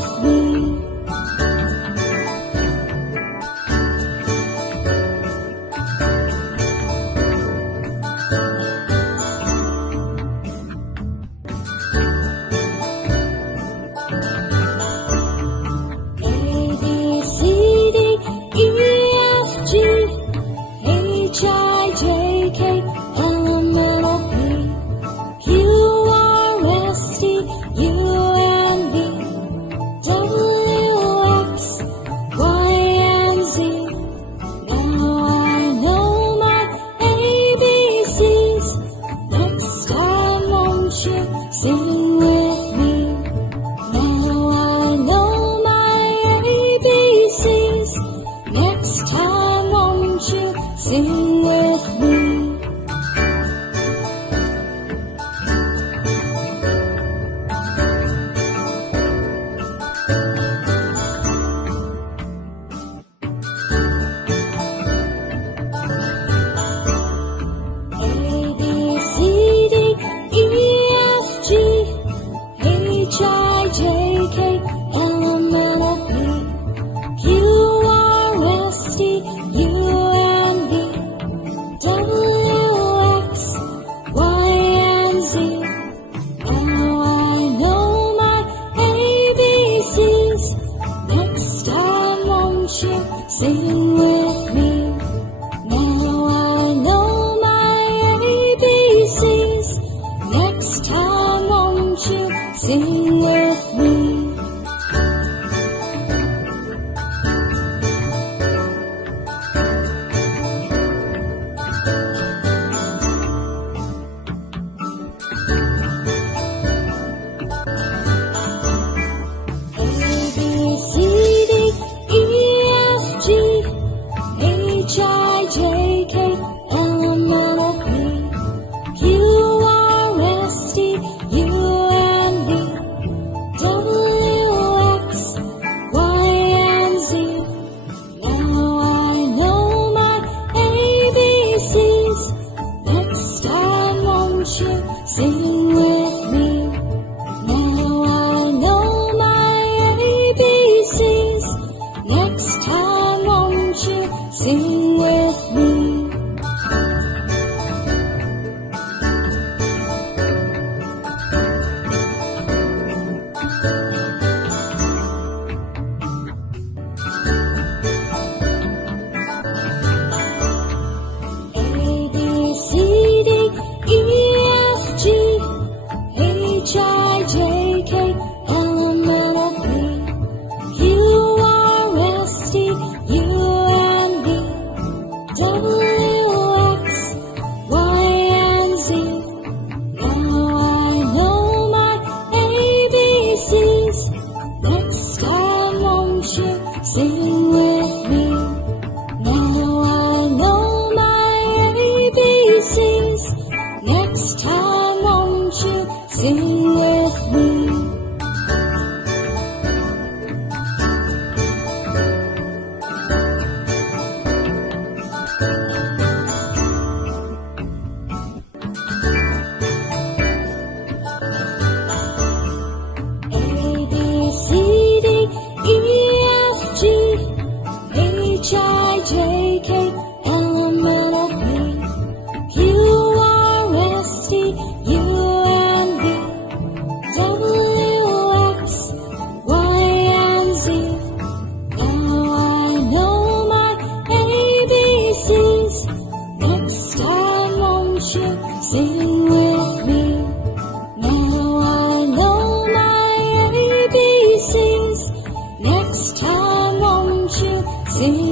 with me. Sing with me. Now I know my ABCs. Next time won't you sing with me? Sing with me. Now I know my ABCs. Next time won't you sing with me? Sing with me. Now I know my ABCs. Next time won't you sing with me? Sing with me. Now I know my ABCs. Next time won't you sing with me? Sing with me. Now I know my ABCs. Next time won't you sing